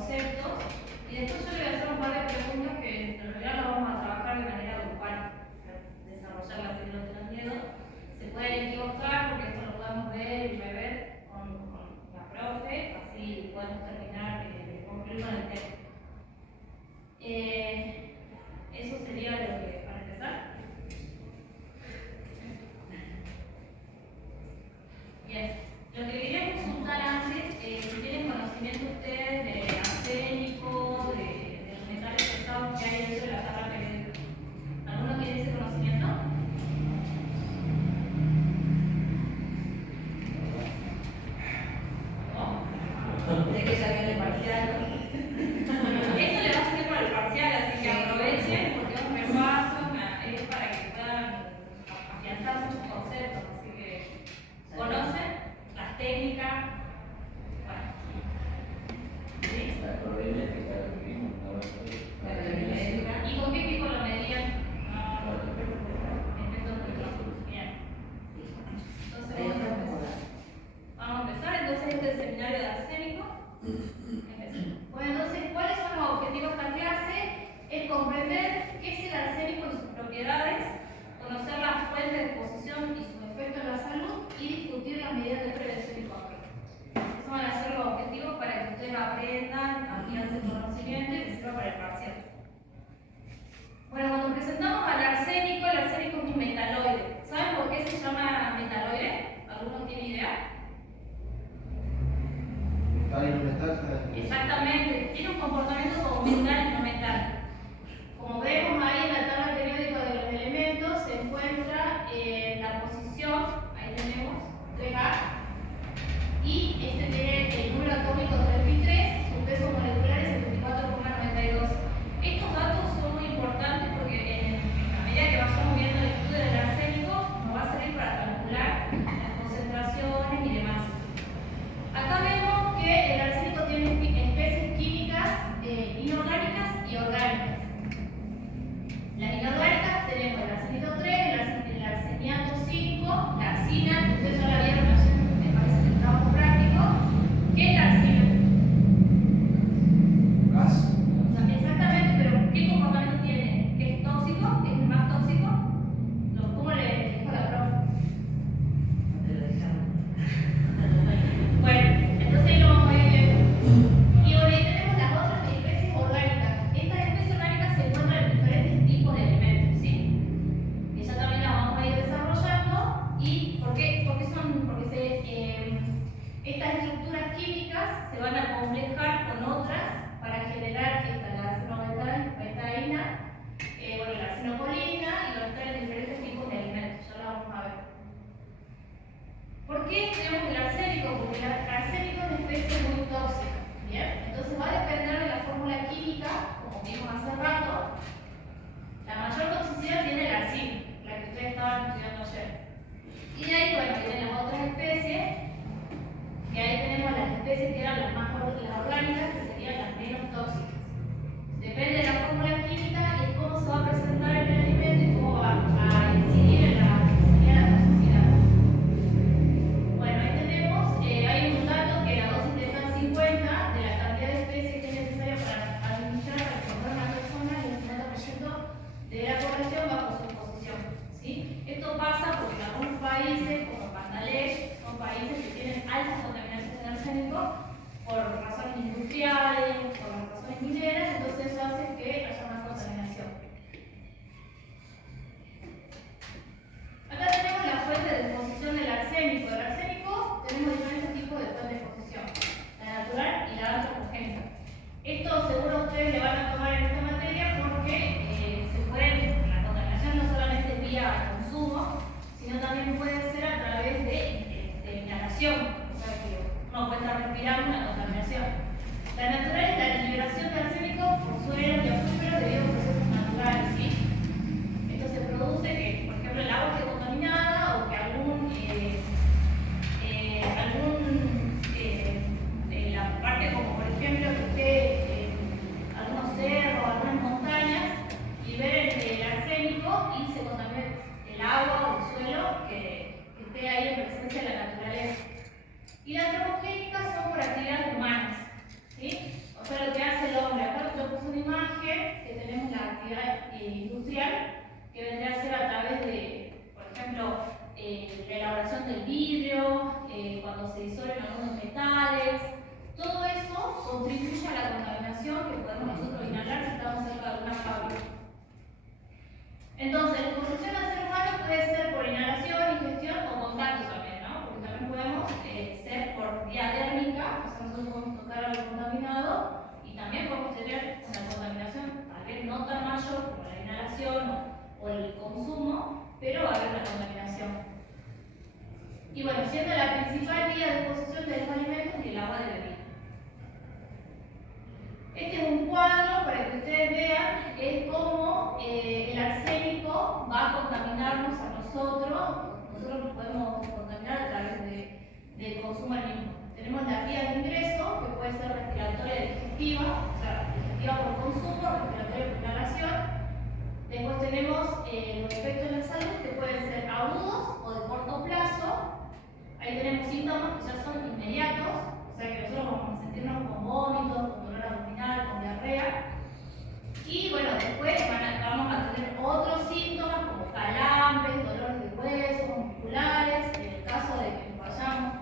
conceptos y después yo le voy a hacer un par de preguntas que en realidad lo vamos a trabajar de manera grupal, desarrollarlas si no tengan miedo. Se pueden equivocar porque esto lo podemos ver y rever con la profe, así podemos terminar de concluir con el tema. Eso sería lo que, para empezar. Bien, lo que quería consultar antes, si tienen conocimiento ustedes de arsénico, de los metales pesados que hay dentro de la tabla periódica. ¿Alguno tiene ese conocimiento? ¿No? De que ya viene el parcial. Esto le va a servir para el parcial, así que aprovechen porque es un repaso, es para que puedan afianzar muchos conceptos, así que conocen las técnicas. Bueno. ¿Sí? La colorimétrica lo vimos, La colorimétrica. ¿Y con qué equipo lo medían? Bien. Entonces, vamos a empezar. Entonces, este es el seminario de arsénico. Bueno, entonces, ¿cuáles son los objetivos de esta clase? Es comprender qué es el arsénico y sus propiedades, conocer las fuentes de exposición y sus efectos en la salud y discutir las medidas de prevención y control. Esos van a ser los objetivos para que ustedes aprendan, afiancen su conocimiento y que sirva para el parcial. Bueno, cuando presentamos al arsénico, el arsénico es un metaloide. ¿Saben por qué se llama metaloide? ¿Alguno tiene idea? Exactamente, tiene un comportamiento como metal y no metal. Como vemos ahí en la tabla periódica de los elementos, se encuentra la posición, ahí tenemos 3A, y este tiene el número atómico 3pi3, su peso molecular es 74,92. Estos datos son muy importantes porque a medida que vayamos viendo el estudio del arsénico, nos va a servir para calcular las concentraciones y demás. Acá vemos que el arsénico tiene especies químicas inorgánicas sea, lo que hace el hombre. Acá yo puse una imagen que tenemos la actividad industrial, que vendría a ser a través de, por ejemplo, la elaboración del vidrio, cuando se disuelven algunos metales. Todo eso contribuye a la contaminación que podemos nosotros inhalar si estamos cerca de una fábrica. Entonces, la exposición al ser humano puede ser por inhalación, ingestión o contacto también, ¿no? Porque también podemos ser por vía térmica, o sea, nosotros podemos tocar algo contaminado y también podemos tener una contaminación, tal vez no tan mayor como la inhalación o el consumo, pero va a haber una contaminación. Y bueno, siendo la principal vía de exposición de los alimentos y el agua de bebida. Este es un cuadro para que ustedes vean es cómo el arsénico va a contaminarnos a nosotros. Nosotros nos podemos contaminar a través del consumo del mismo. Tenemos las vías de ingreso, que puede ser respiratoria y digestiva, o sea, digestiva por consumo, respiratoria por inhalación. Después tenemos los efectos en la salud, que pueden ser agudos o de corto plazo. Ahí tenemos síntomas que ya son inmediatos, o sea que nosotros vamos a sentirnos con vómitos, con dolor abdominal, con diarrea. Y bueno, después vamos a tener otros síntomas como calambres, dolores de huesos, musculares, en el caso de que nos vayamos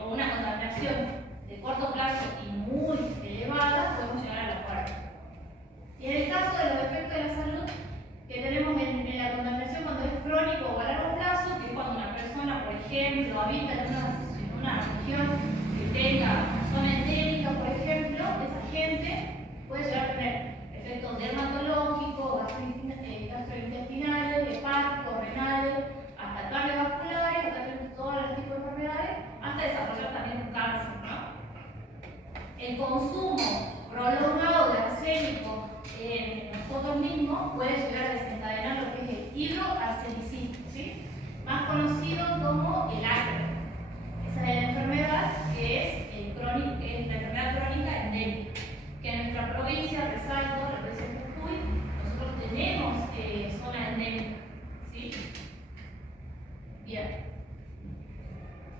o una contaminación de corto plazo y muy elevada, podemos llegar a la muerte. Y en el caso de los efectos de la salud que tenemos en la contaminación cuando es crónico o a largo plazo, que es cuando una persona, por ejemplo, habita en una región que tenga zona endémica, por ejemplo, esa gente puede llegar a tener efectos dermatológicos, gastrointestinales, hepáticos, renales, hasta cardiovasculares, hasta tenemos todos los tipos de enfermedades, hasta desarrollar también un cáncer, ¿no? El consumo prolongado de arsénico en nosotros mismos puede llegar a desencadenar lo que es el hidroarsenicito, ¿sí? Más conocido como el acre. Esa es la enfermedad que es la enfermedad crónica endémica, que en nuestra provincia, resalto, la provincia de Jujuy, nosotros tenemos zona endémica, ¿sí? Bien.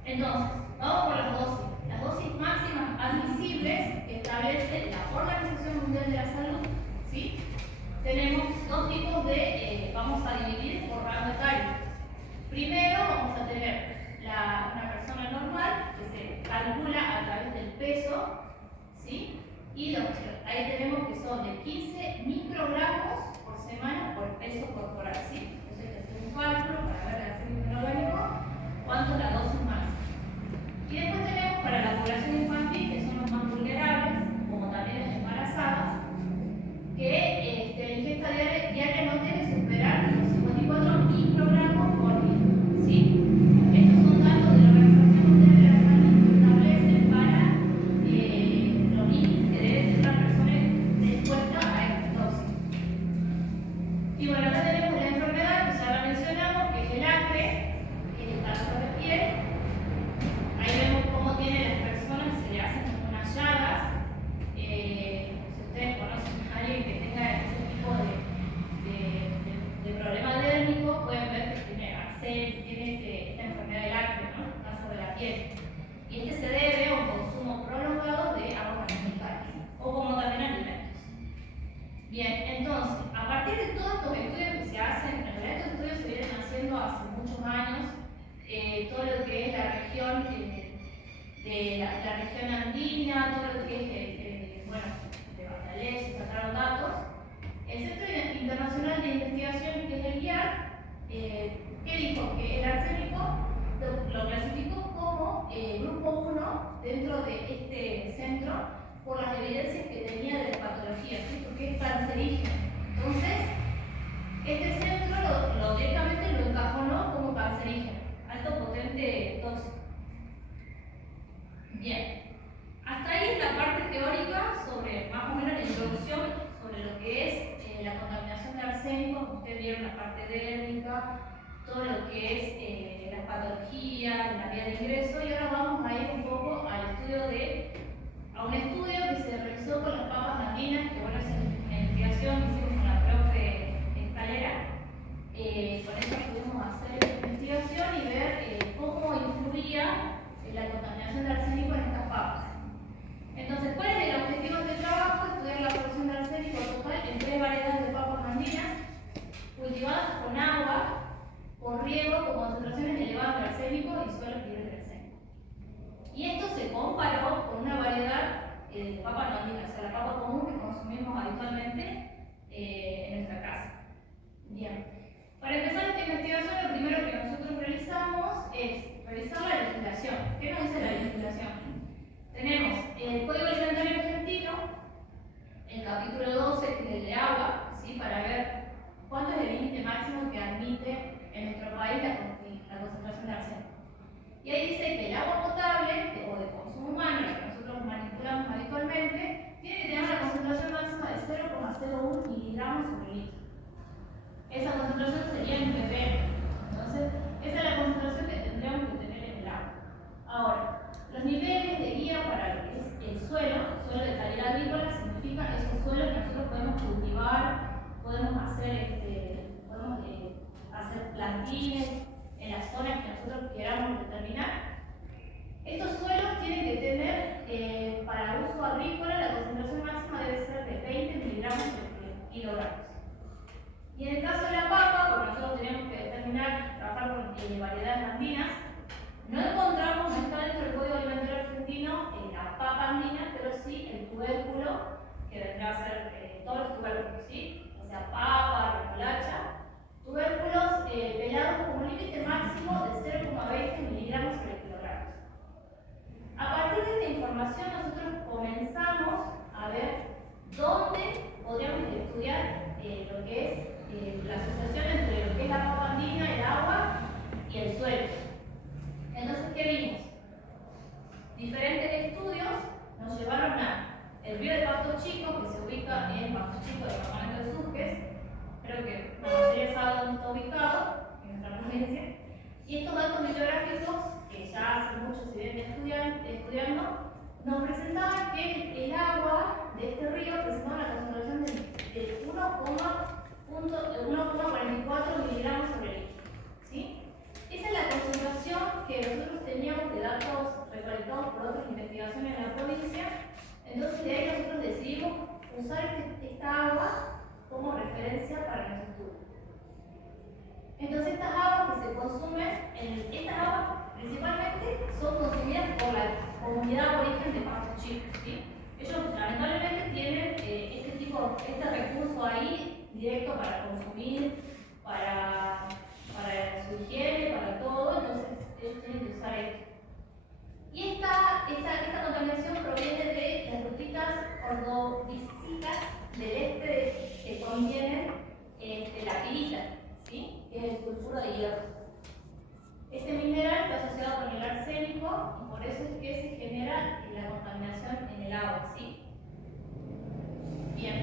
Entonces, vamos por las dosis. Las dosis máximas admisibles que establece la Organización Mundial de la Salud, ¿sí? Tenemos dos tipos de, vamos a dividir por rango etario. Primero vamos a tener una persona normal que se calcula a través del peso, ¿sí? Y ahí tenemos que son de 15 microgramos por semana por peso corporal, ¿sí? Entonces hay que hacer un cálculo para ver el arsénico inorgánico, cuánto es la dosis máxima. Y después tenemos para la población infantil, que son los más vulnerables, como también las embarazadas, que la ingesta diaria no debe superar los 54 microgramos por litro, ¿sí? Estos son datos de la Organización Mundial de la Salud que establecen para los límites que debe tener una persona expuesta a esta dosis. Y bueno, acá tenemos la enfermedad que ya la mencionamos, que es el acre, el cáncer de piel. Ahí vemos cómo tienen las personas, se le hacen como unas llagas. Si ustedes conocen a alguien que tenga ese tipo de problema dérmico, pueden ver que tiene tiene esta enfermedad del acre, ¿no? Cáncer de la piel. Y este se debe a un consumo prolongado de aguas alimentarias o como también alimentos. Bien, entonces, a partir de todos estos estudios que se hacen, en realidad estos estudios se vienen haciendo hace muchos años, todo lo que es la región de la región andina, todo lo que es, bueno, de Bangladesh, se sacaron datos. El Centro Internacional de Investigación, que es el GIAR, que dijo que el arsénico lo clasificó como grupo 1 dentro de este centro por las evidencias que tenía de la patología, ¿sí? Porque es cancerígeno. Entonces, este centro directamente lo encajonó como cancerígeno, alto potente tóxico. Bien, hasta ahí es la parte teórica sobre más o menos la introducción sobre lo que es la contaminación de arsénico. Ustedes vieron la parte dérmica, todo lo que es las patologías, la vía de ingreso, y ahora vamos a ir un poco a un estudio que se realizó con las papas andinas, que bueno, es una investigación que hicimos con la profe Escalera. Con eso pudimos hacer esta investigación y ver cómo influía la contaminación de arsénico en estas papas. Entonces, ¿cuál es el objetivo papa común que consumimos habitualmente en nuestra casa. Bien, para empezar esta investigación, lo primero que nosotros realizamos es revisar la legislación. ¿Qué nos dice la legislación? Tenemos el Código Alimentario Argentino, el capítulo 12, que es el de agua, ¿sí? Para ver cuánto es el límite máximo que admite en nuestro país la concentración de arsénico. Y ahí dice que el agua potable o de consumo humano, la que nosotros manipulamos habitualmente, tiene que tener una concentración máxima de 0,01 miligramos sobre litro. Esa concentración sería en ppm. Entonces, esa es la concentración que tendríamos que tener en el agua. Ahora, los niveles de guía para lo que es el suelo de calidad agrícola, significan esos suelos que nosotros podemos cultivar, podemos hacer plantines en las zonas que nosotros queramos determinar. Estos suelos tienen que tener, para uso agrícola, la concentración máxima debe ser de 20 miligramos por kilogramos. Y en el caso de la papa, porque nosotros tenemos que trabajar con variedades andinas, no encontramos, no está dentro del Código Alimentario Argentino la papa andina, pero sí el tubérculo, que vendrá a ser todos los tubérculos, ¿sí? O sea, papa, remolacha, tubérculos pelados con un límite máximo de 0,20 miligramos sobre kilogramos. A partir de esta información, nosotros comenzamos a ver dónde podríamos estudiar lo que es la asociación entre lo que es la papa andina, el agua y el suelo. Entonces, ¿qué vimos? Diferentes estudios nos llevaron a el río de Pasto Chico, que se ubica en Pasto Chico, departamento de Sucres. Creo que la mayoría sabe dónde está ubicado, en nuestra provincia. Y estos datos bibliográficos, que ya hace mucho se vienen estudiando, nos presentaban que el agua de este río presentaba una concentración de 1,44 miligramos sobre litro. ¿Sí? Esa es la concentración que nosotros teníamos de datos recolectados por otras investigaciones en la provincia. Entonces, de ahí nosotros decidimos usar esta agua como referencia para nuestro estudio. Entonces, estas aguas que se consumen, estas aguas principalmente son consumidas por la comunidad aborigen de Pasto Chico, ¿sí? Ellos lamentablemente tienen este recurso ahí directo para consumir, para su higiene, para todo, entonces ellos tienen que usar esto. Y esta contaminación proviene de las rutitas ordovicitas del este que contienen la pirita, ¿sí? Que es el sulfuro de hierro. Este mineral está asociado con el arsénico y por eso es que se genera la contaminación en el agua, ¿sí? Bien.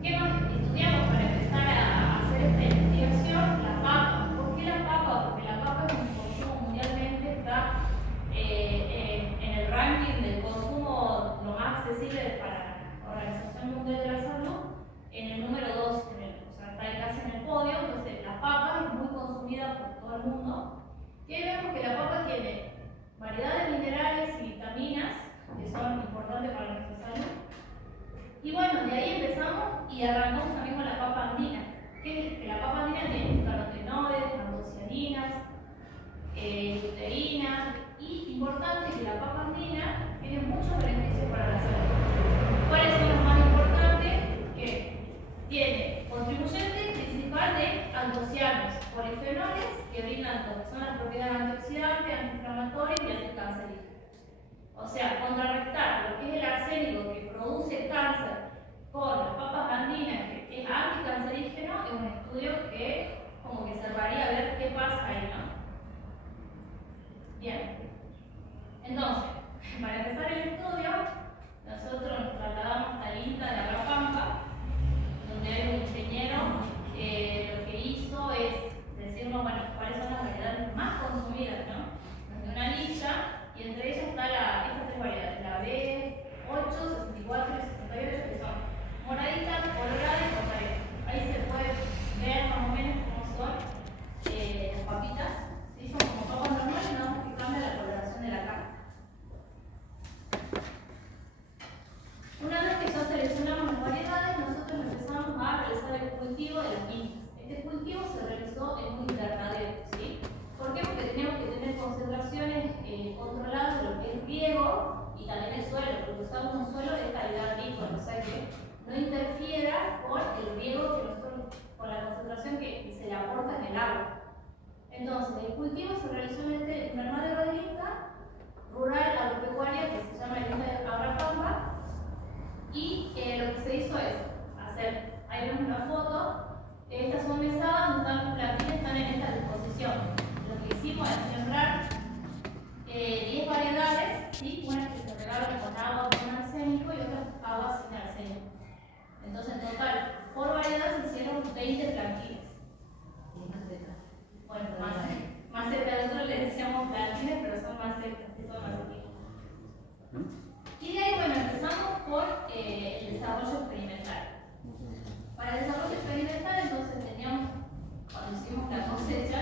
¿Qué más estudiamos para empezar a hacer esta investigación? La papa. ¿Por qué la papa? Porque la papa es un consumo mundialmente, está en el ranking del consumo lo más accesible para la Organización Mundial de la Salud, en el número 2, o sea, está casi en el podio. Entonces, la papa es muy consumida por todo el mundo. Y ahí vemos que la papa tiene variedad de minerales y vitaminas que son importantes para nuestra salud. Y bueno, de ahí empezamos y arrancamos también con la papa andina. Que la papa andina tiene carotenoides, antocianinas, luteínas, y importante que la papa andina tiene muchos beneficios para la salud. ¿Cuáles son los más importantes? Que tiene contribuyente principal de antocianos, polifenoles que brindan lo que son las propiedades antioxidantes, antiinflamatorias y anticancerígenas. O sea, contrarrestar lo que es el arsénico que produce cáncer con las papas andinas, que es anticancerígeno, es un estudio que como que serviría a ver qué pasa ahí, ¿no? Bien. Entonces, para empezar el estudio, nosotros sea que no interfiera con el riego que nosotros, con la concentración que se le aporta en el agua. Entonces, el cultivo se realizó en este invernadero de INTA, rural agropecuaria, que se llama el INTA Abrapamba, y lo que se hizo es hacer, ahí vemos una foto, estas son mesadas donde están los plantines, están en esta disposición. Lo que hicimos es sembrar 10 variedades, ¿sí? Unas que se regaron con agua con arsénico y otras agua sin arsénico. Entonces, en total, por variedad se hicieron 20 plantines. Bueno, más cerca, nosotros le decíamos plantines, pero son más secas, sí, son más secas. Y de ahí, bueno, empezamos por el desarrollo experimental. Para el desarrollo experimental, entonces teníamos, cuando hicimos la cosecha,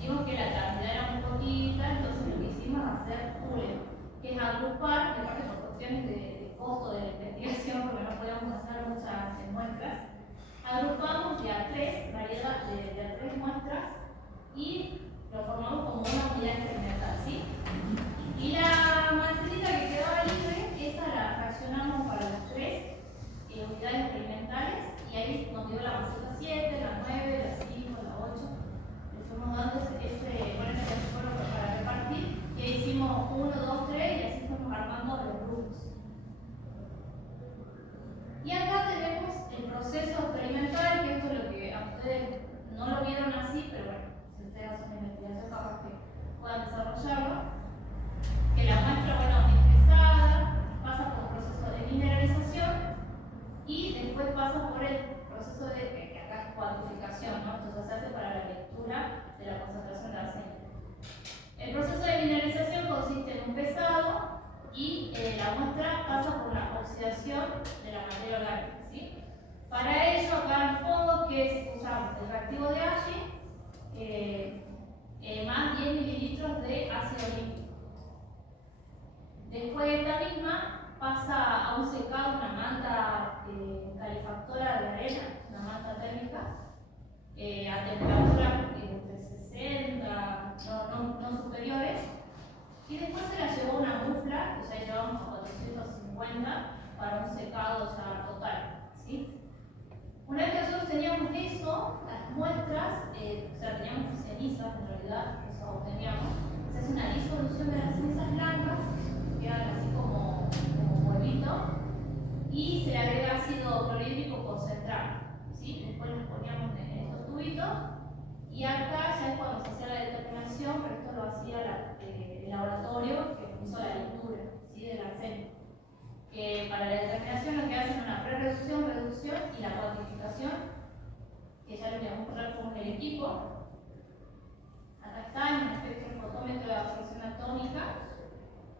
vimos que la cantidad era muy poquita, entonces lo que hicimos es hacer pooling, que es agrupar, de parte por cuestiones de costo de la investigación, porque no podíamos gastar muchas muestras, agrupamos de a 3 variedades, de a 3 muestras, y lo formamos como una unidad experimental, ¿sí? Y la manzanita que quedaba libre, esa la fraccionamos para las 3 unidades experimentales, y ahí nos dio la maceta 7, la 9, la 5, la 8. Le fuimos dando ese foro para repartir, que hicimos 1, 2, 3, y así fuimos armando los grupos. Y acá tenemos el proceso experimental, que esto es lo que a ustedes no lo vieron así, pero bueno, si ustedes hacen una investigación capaz que puedan desarrollarlo. Que la muestra, bueno, es pesada, pasa por un proceso de mineralización y después pasa por el proceso de, que acá es cuantificación, ¿no? Entonces se hace para la lectura de la concentración de arsénico. El proceso de mineralización consiste en un pesado y la muestra pasa por una oxidación de la materia orgánica, ¿sí? Para ello, acá en fondo, que usamos el reactivo de Aggi, más 10 mililitros de ácido líquido. Después esta misma pasa a un secado, una manta calefactora de arena, una manta térmica, a temperaturas entre 60, no superiores, y después se la llevó una mufla, que ya llevamos a 450 para un secado ya total, ¿sí? Una vez que nosotros teníamos eso, las muestras, o sea, teníamos cenizas en realidad, eso obteníamos, se hace una disolución de las cenizas blancas, quedan así como polvito, y se le agrega ácido clorhídrico concentrado, ¿sí? Después los poníamos en estos tubitos, y acá ya es cuando se hacía la determinación, pero esto lo hacía el laboratorio que hizo la lectura, ¿sí? Del arsénico. Que para la determinación lo que hacen es una pre-reducción, reducción y la cuantificación, que ya lo voy a mostrar con el equipo. Acá está en un espectrofotómetro de absorción atómica.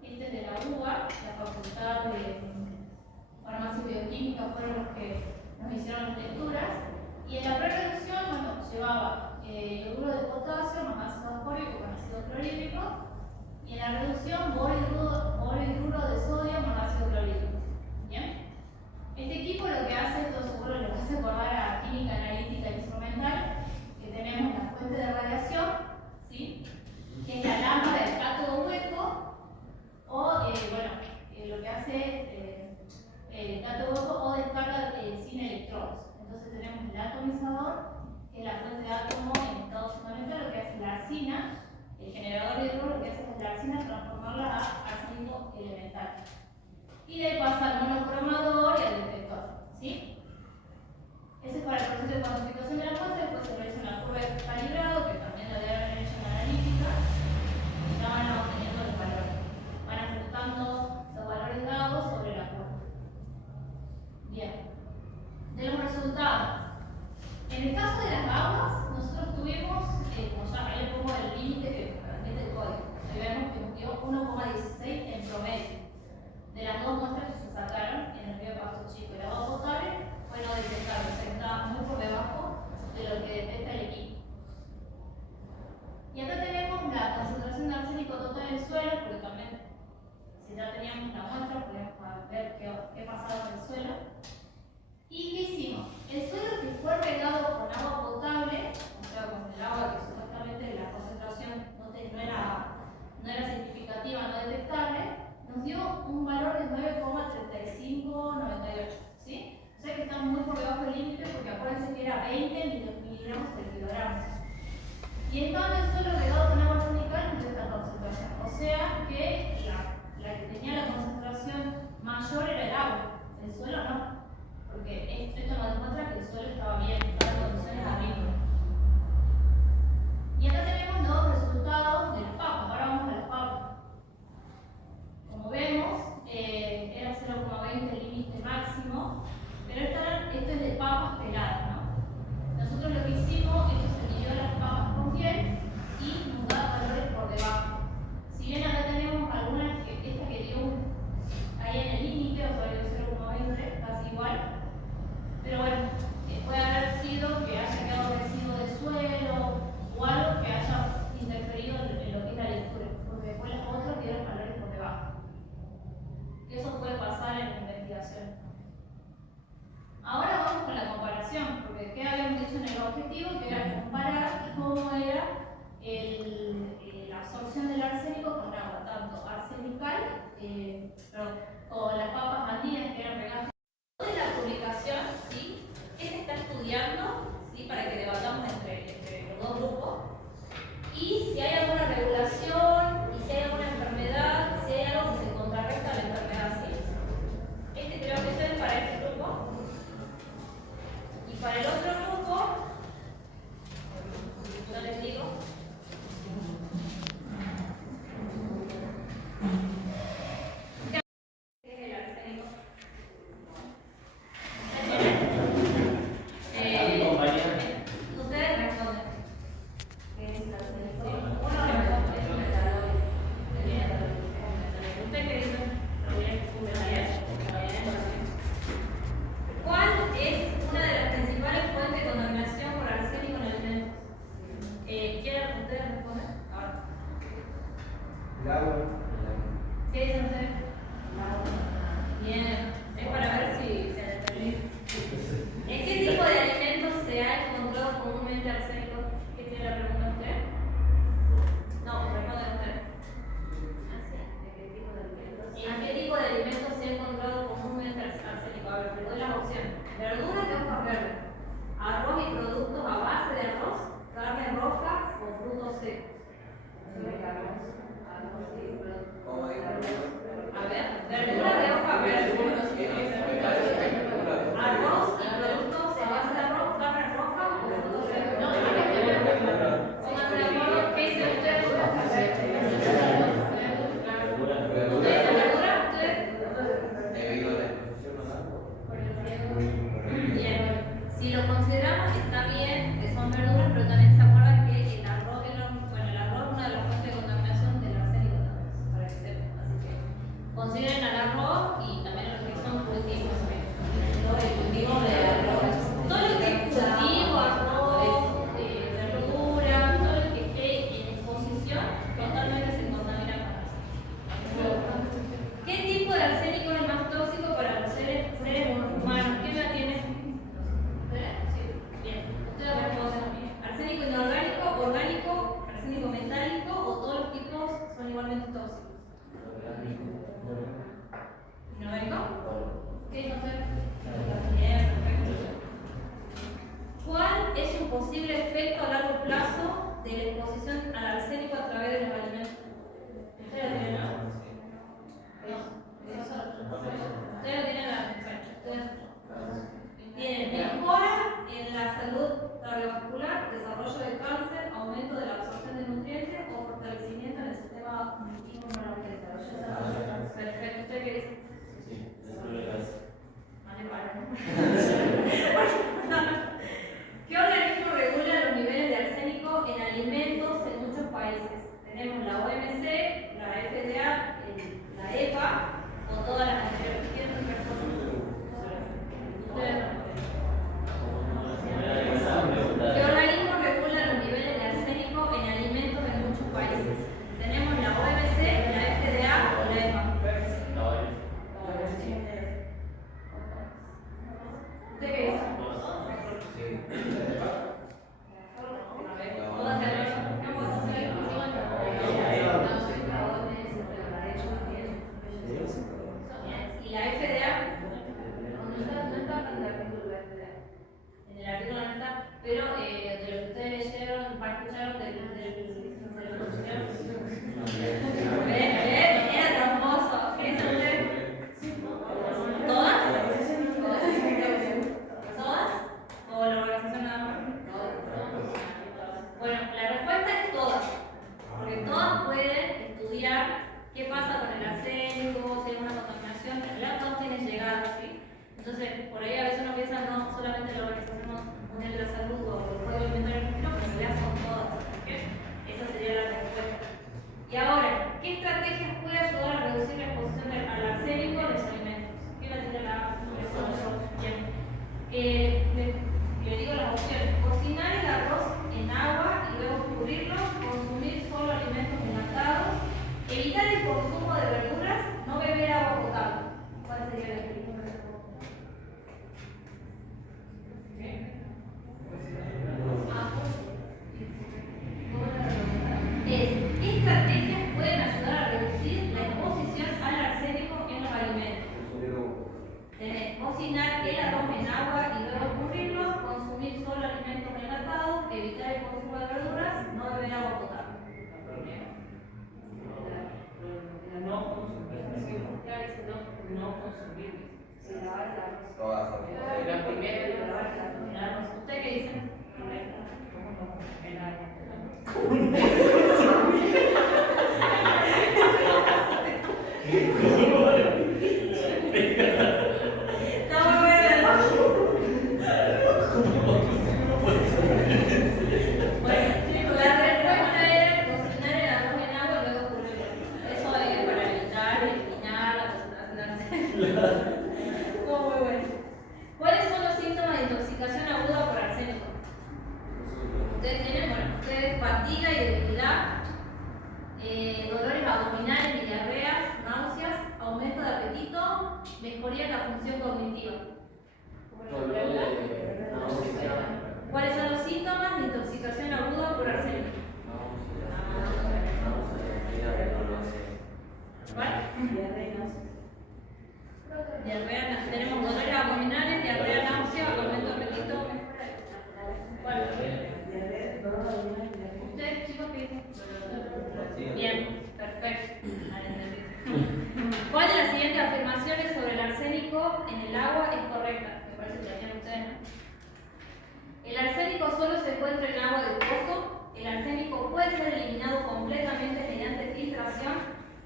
Este es de la UBA, la Facultad de Farmacia y Bioquímica fueron los que nos hicieron las lecturas. Y en la pre-reducción, bueno, llevaba yoduro de potasio más ácido ascórbico con ácido clorhídrico. Y en la reducción, boro hidruro de sodio más ácido clorhídrico. ¿Bien? Este equipo lo que hace, esto seguro les hace acordar a química analítica instrumental, que tenemos la fuente de radiación, ¿sí? Que es la lámpara del cátodo hueco, o lo que hace el cátodo hueco o descarga sin electrones. Entonces tenemos el atomizador, que es la fuente de átomo en estado fundamental, lo que hace la arcina. El generador de hidrógeno lo que hace es la arcina transformarla a arsénico elemental. Y de ahí pasa al monocromador y al detector, ¿sí? Ese es para el proceso de cuantificación de la muestra. Después se realiza una curva de calibrado, que también la debe haber hecho en analítica, y ya van obteniendo los valores. Van ajustando los valores dados sobre la curva. Bien. De los resultados. En el caso de las aguas, nosotros tuvimos, como ya ahí le pongo el límite que permite el código. Ahí vemos que nos dio 1,16 en promedio de las dos muestras que se sacaron en el río Pasto Chico. El agua potable fue no detectable, o sea que estaba muy por debajo de lo que detecta el equipo. Y acá tenemos la concentración de arsénico total en el suelo, porque también, si ya teníamos la muestra, podemos ver qué pasaba con el suelo. ¿Y qué hicimos? El suelo que fue regado con agua potable, o sea, con el agua que supuestamente la concentración no era significativa, no detectable, nos dio un valor de 9,6 está muy por debajo del límite porque acuérdense que era 20 miligramos por kilogramo. Y en cambio el suelo regado con agua arsénica no tiene esta concentración. O sea que la que tenía la concentración mayor era el agua, el suelo no. Porque esto nos demuestra que el suelo estaba bien, estaba en condiciones agrícolas. Y acá tenemos los resultados de las papas. Ahora vamos a las papas. Como vemos, era 0,20 el límite máximo, pero esto es de papas peladas, ¿no? Nosotros lo que hicimos, esto se midió las papas con piel y nos da valores por debajo. Si bien acá tenemos algunas, esta que dio ahí en el límite, o sea, dio 0,20, casi igual, pero bueno, puede haber sido que haya quedado residuo de suelo o algo que haya interferido en lo que es la lectura, porque después las otras dieron valores por debajo. Eso puede pasar en la investigación. Ahora vamos con la comparación, porque ¿qué habíamos dicho en el objetivo? Que era comparar cómo era la absorción del arsénico con agua, tanto arsenical, con las papas andinas que eran regadas. De la publicación, ¿sí? ¿Qué se está estudiando? ¿Sí? Para que debatamos entre los dos grupos. Y si hay alguna regulación, y si hay alguna enfermedad, si hay algo que se contrarresta a la enfermedad, ¿sí? Este creo que es para este grupo. Y para el otro grupo, no les digo. ¿Qué es el arsénico? Ustedes responden. ¿Qué es el arsénico? Uno responde. ¿Usted qué dice? ¿Cuál es una de las principales fuentes de contaminación por arsénico en alimentos? ¿Quieren ustedes responder? Ahora. El agua. ¿Qué dicen ustedes? Bien, es para ver si se determina. ¿En qué tipo de alimentos se ha encontrado comúnmente arsénico? ¿Qué tiene la pregunta usted? No, responde usted. ¿En qué tipo de alimentos se ha encontrado comúnmente arsénico? A ver, te doy las opciones. Verduras de hojas verdes, arroz y productos a base de arroz, carne roja o frutos secos. A ver, verduras de hoja verde, arroz y productos a base de arroz, carne roja o frutos secos. No, pónganse de acuerdo. ¿Qué dice usted? ¿Usted dice verdura? ¿Usted? Debido a la exposición al agua. Bien, si lo consideramos está bien, que son verduras, pero también se acuerdan que el arroz, bueno, el arroz es una de las fuentes de contaminación del arsénico también, para que sepan. Así que pero de lo que ustedes leyeron, escucharon de la exposición. Era tramposo. ¿Qué dicen ustedes? ¿Todas? ¿Todas? ¿O la organización nada más? Bueno, la respuesta es todas. Porque todas pueden estudiar qué pasa con el arsénico, si hay una contaminación. En realidad todos tienen llegada, ¿sí? Entonces, por ahí a veces uno piensa no solamente la Organización Mundial de la Salud o el Juego Alimentario Argentino, pero en realidad son todas. ¿Sí? Esa sería la respuesta. Y ahora, ¿qué estrategias puede ayudar a reducir la exposición al arsénico en los alimentos? ¿Quién la tiene la Bien. Le digo las opciones. Cocinar el arroz en agua y luego cubrirlo, consumir solo alimentos enlatados, evitar el consumo de verduras, no beber agua potable. ¿Cuál sería la respuesta? ¿Qué estrategias pueden ayudar a reducir la exposición al arsénico en los alimentos? Cocinar el arroz en agua y luego escurrirlo, consumir solo alimentos enlatados, evitar el consumo de verduras, no beber agua potable. No consumir. No consumir. La primera es lavar el arroz. ¿Usted qué dice? El agua. Está muy bueno. Bueno, la respuesta era cocinar el arroz en agua y luego escurrirlo. Eso es para evitar, eliminar la concentración de arsénico. Muy bueno. ¿Cuáles son los síntomas de intoxicación aguda por arsénico? Ustedes tienen, ustedes fatiga y debilidad, dolores abdominales y diarreas, náuseas, aumento de apetito, mejoría en la función cognitiva. ¿Cuáles son los síntomas de intoxicación aguda por arsénico? ¿Cuál? Diarrea, tenemos dolores abdominales, diarrea, náusea, aumento de apetito. ¿Cuál? ¿Ustedes, chicos, qué dicen? Bien, perfecto. ¿Cuál de las siguientes afirmaciones sobre el arsénico en el agua es correcta? Me parece que la tienen ustedes, ¿no? El arsénico solo se encuentra en agua de pozo. El arsénico puede ser eliminado completamente mediante filtración.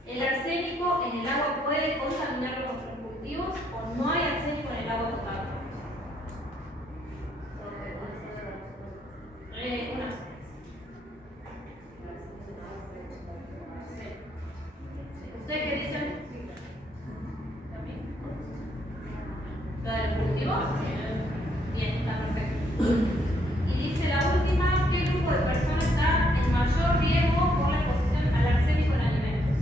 El arsénico en el agua puede contaminar nuestros cultivos o no hay arsénico en el agua potable. ¿Ustedes qué dicen? ¿También? ¿Lo de los cultivos? Bien, está perfecto. Y dice la última, ¿qué grupo de personas está en mayor riesgo por la exposición al arsénico en alimentos?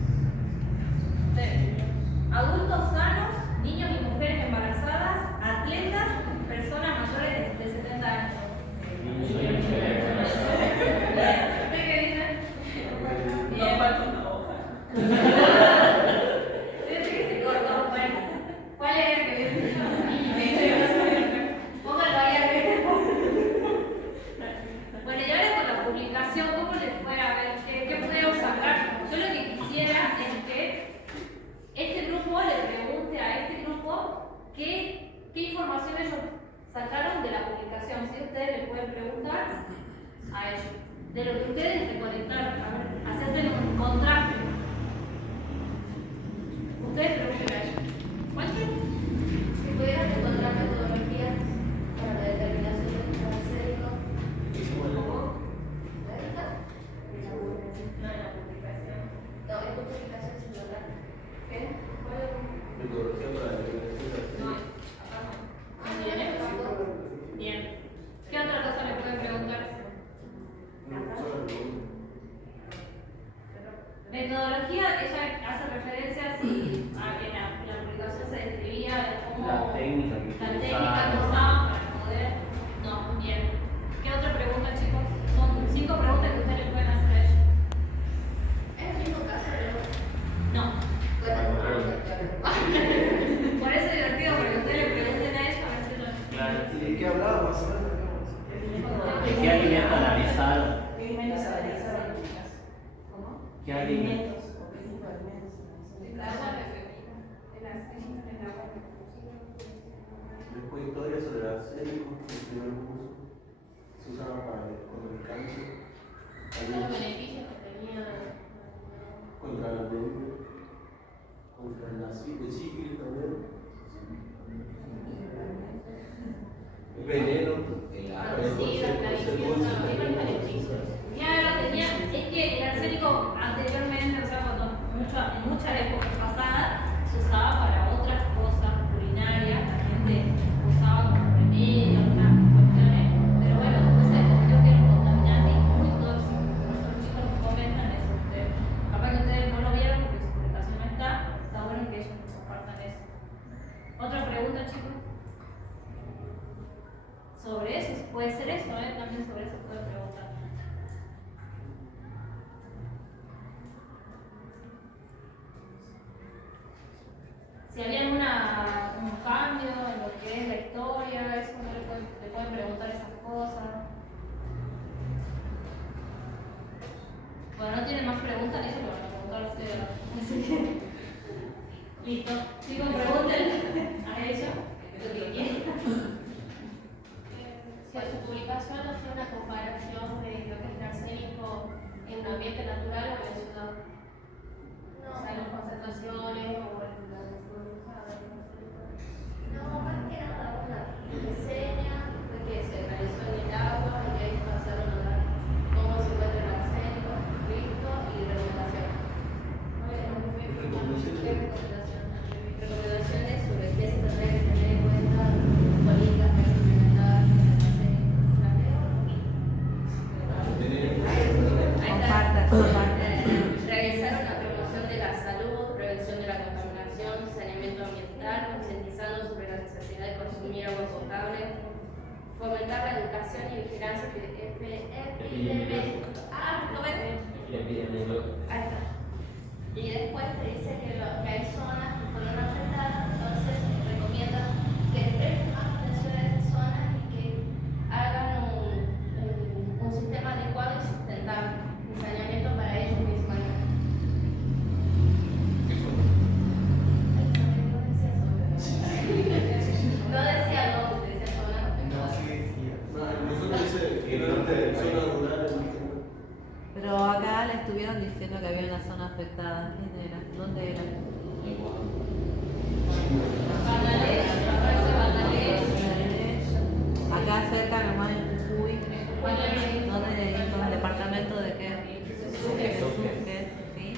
Ustedes. Adultos sanos, niños y mujeres embarazadas, atletas, personas mayores de 70 años. ¿Ustedes qué dicen? No falta una hoja. Dice que se cortó. Bueno, ¿cuál era el que viene? Póngalo ahí arriba. Bueno, y ahora con la publicación, ¿cómo les fue? A ver, ¿qué podemos sacar? Yo lo que quisiera es que este grupo le pregunte a este grupo qué información ellos sacaron de la publicación. Si ustedes les pueden preguntar a ellos, de lo que ustedes recolectaron, a ver, hacerse un contraste. Ustedes pregunten a ellos. ¿Cuánto? Si pudieran encontrar metodologías para la determinación del arsénico, ¿cómo? ¿Verdad? No, en la publicación. No, en publicación sin hablar. ¿Qué? Metodología para la determinación No, acá no. ¿Viene? Bien. ¿Qué otra cosa le pueden preguntar? Metodología, ella hace referencia a que la publicación se describía de cómo la técnica que que usaban para poder. No, bien. ¿Qué otra pregunta, chicos? Son 5 preguntas que ustedes le pueden hacer a ellos. ¿Es el mismo caso, No. Bueno, Por eso es divertido, porque ustedes le pregunten a ellos a ver si lo. ¿Y de qué hablaba? Más o menos. ¿Qué alimentos? Alimentos, ¿o qué tipo de alimentos? El agua bebida, el arsénico en el agua Después historia sobre el arsénico, el primer curso. Se usaba contra el cáncer, los beneficios que tenía. contra la anemia, contra el sífilis también. El veneno, el agua, Sí, la beneficios. Claro, tenía, es que el arsénico anteriormente, o sea, en muchas épocas pasadas, se usaba para otras cosas culinarias, la gente usaba como remedio, algunas cuestiones, pero bueno, después se descubrió que era un contaminante y muy tóxico. Por eso los chicos nos comentan eso. Capaz que ustedes no lo vieron porque su publicación no está bueno que ellos nos compartan eso. Otra pregunta, chicos. Sobre eso, puede ser eso, también sobre eso puede preguntar. Si había un cambio en lo que es la historia, eso no le pueden preguntar esas cosas. Bueno, no tienen más preguntas, eso lo van a preguntar ustedes. Así que, listo. Chicos, pregunten a ella lo que quieran. Si en su publicación hacía una comparación de lo que es el arsénico en un ambiente natural o en la ciudad. O sea, las concentraciones o en la no, más que nada una reseña de que se realizó en el agua y que ahí pasaron a dar cómo se encuentra el arsénico, listo y recomendaciones. Recomendaciones sobre qué se tendría que tener en cuenta, políticas para implementar el arsénico. Realizar una promoción de la salud, prevención de la contaminación, saneamiento ambiental, concientizando sobre la necesidad de consumir agua potable, fomentar la educación y vigilancia ahí está. Y después te dice que hay zonas que fueron afectadas, entonces recomienda que presten más atención a esas zonas y que hagan un sistema adecuado y sustentable de saneamiento para ellos principalmente. No decía dónde, decía zona afectada. Nosotros dice que no es zona rural. Pero acá le estuvieron diciendo que había una zona afectada. ¿Quién era? ¿Dónde era? Acá cerca nomás en Jujuy. ¿Dónde le dijo? ¿El departamento de qué? ¿Sí?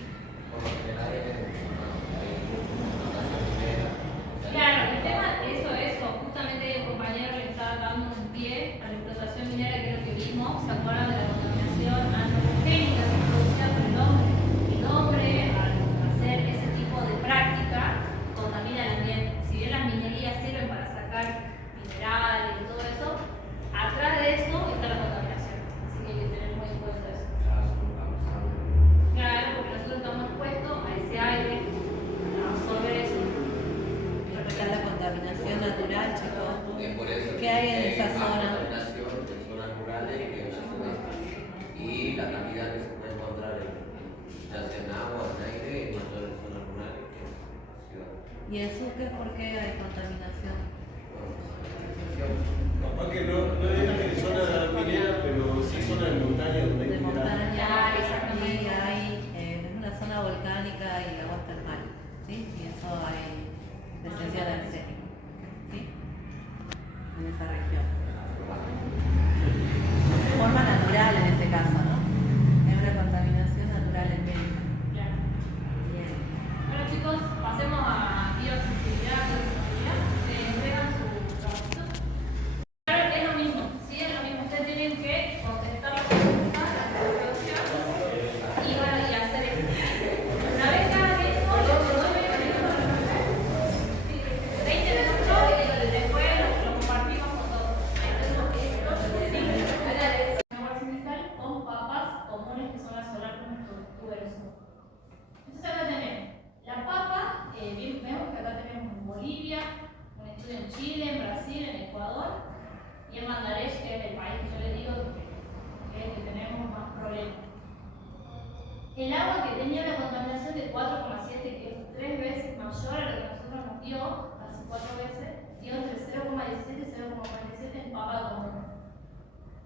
Claro, el tema de eso, justamente el compañero le estaba dando un pie a la explotación minera, que es lo que vimos, ¿se acuerdan de la contaminación antropogénica que es producida por el hombre? El hombre, al hacer ese tipo de práctica, contamina el ambiente. Si bien las minerías sirven para sacar minerales y todo eso, atrás de eso está la contaminación. Así que hay que tener muy en cuenta eso. Claro, porque nosotros estamos expuestos a ese aire, a absorber eso. Está la contaminación natural, chicos. Por eso ¿Qué hay en esa más zona? contaminación en zonas rurales que en las ciudades. Y la cantidad que se puede encontrar ya sea en agua, en aire, y en todas las zonas rurales que en la ciudad. ¿Y el Sucre por qué hay contaminación? Capaz que no es zona minera, pero sí zona de montaña donde hay De minerales. montaña, y hay, es una zona volcánica y aguas termales, ¿sí? Y eso hay presencia de arsénico, ¿sí? En esa región. De forma natural en este caso, ¿no? Es una contaminación natural en México. Claro. Bien. Bueno chicos, pasemos a bioaccesibilidad, bioaccesibilidad. Entregan su trabajo. Claro, es lo mismo, sí, es lo mismo. Ustedes tienen que contestar las preguntas, las preguntas y bueno, y hacer esto. Una vez cada vez, les doy 20 minutos y después lo compartimos con todos. Agua sindical con papas comunes que son las solarcum tuberosum. Entonces acá tenemos la papa, vemos que acá tenemos en Bolivia, un estudio en Chile, en Brasil, en Ecuador y en Bangladesh, que es el país que yo les digo que es el que tenemos más problemas. El agua que tenía una contaminación de 4,7, que es 3 veces mayor a lo que nosotros nos dio, casi 4 veces, dio entre 0,17 y 0,47 en papa común.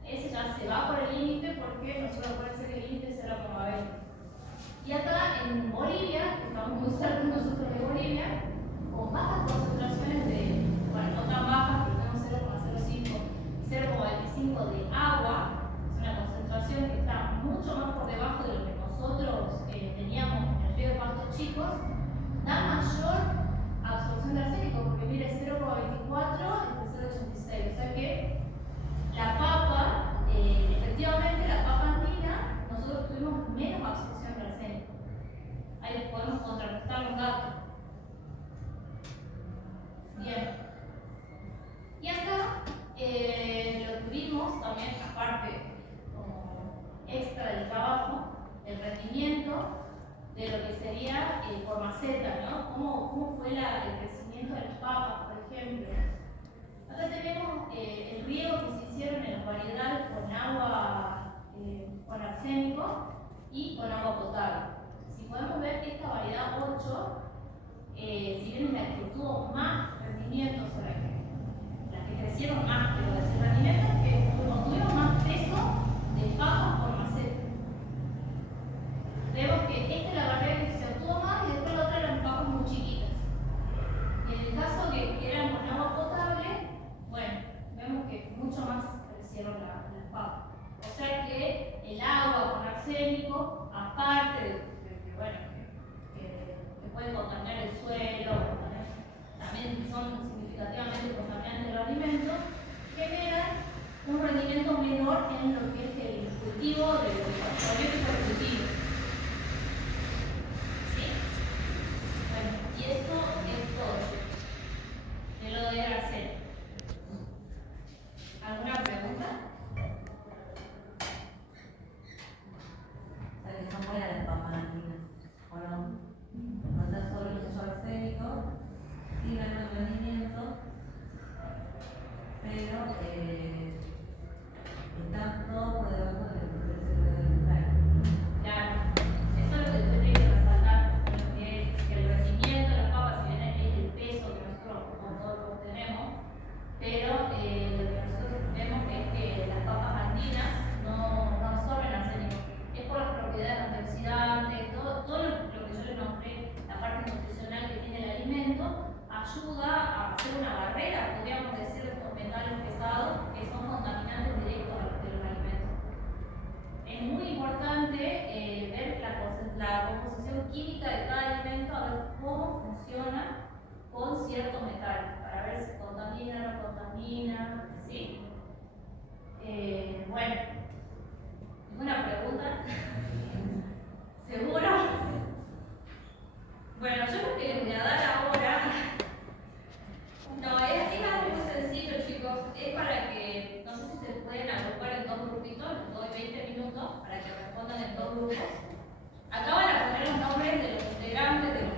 Ese ya se va por el límite porque nosotros puede ser que el límite es 0,20. Y acá en Bolivia, que estamos muy cerca nosotros de Bolivia, con bajas concentraciones de, bueno, no tan bajas, pero tenemos 0,05 y 0,25 de agua, es una concentración que está mucho más por debajo de lo que nosotros teníamos en el río de Pastos Chicos, da mayor absorción de arsénico, porque mire 0,24 entre 0,86, o sea que la papa, efectivamente la papa andina, nosotros tuvimos menos absorción de arsénico. Ahí podemos contrarrestar los datos. Bien. Y acá lo tuvimos también, aparte, como extra del trabajo, el rendimiento de lo que sería por maceta, ¿no? ¿Cómo fue el crecimiento de las papas, por ejemplo? Acá tenemos el riego que se hicieron en las variedades con agua, con arsénico y con agua potable. Si podemos ver que esta variedad 8, si bien es la que tuvo más rendimiento, o sea, las que crecieron más, pero ese rendimiento es que tuvimos más peso de papas por maceta. Vemos que esta es la variedad que se obtuvo más y después la otra eran papas muy chiquitas. Y en el caso que eran con agua potable, bueno, vemos que mucho más crecieron las papas. O sea que el agua con arsénico, aparte de que bueno, que puede contaminar el suelo, también son significativamente contaminantes de los alimentos, generan un rendimiento menor en lo que es el cultivo de los proyectos de cultivo. ¿Sí? Bueno, y eso es todo de lo de arsénico. ¿Alguna pregunta? O sea que son buenas las papas andinas, ¿o no? No está solo el uso arsénico, sí ganan rendimiento, pero están todos por debajo del precio alimentario. Claro, eso es lo que usted tiene que resaltar, lo que es que el rendimiento de las papas, si bien es el peso que nosotros como todos tenemos, pero lo que nosotros vemos es que las papas andinas no absorben arsénico. Es por las propiedades antioxidantes, todo lo que yo les nombré, la parte nutricional que tiene el alimento, ayuda a hacer una barrera, podríamos decir, de estos metales pesados que son contaminantes directos de los alimentos. Es muy importante ver la composición química de cada alimento, a ver cómo funciona con ciertos metales, para ver si contamina o no contamina, ¿sí? Bueno, ¿alguna pregunta? ¿Seguro? Bueno, yo lo que les voy a dar ahora, no, es algo muy sencillo, chicos, es para que, no sé si se pueden agrupar en 2 grupitos, les doy 20 minutos para que respondan en 2 grupos. Acá van a poner los nombres de los integrantes de los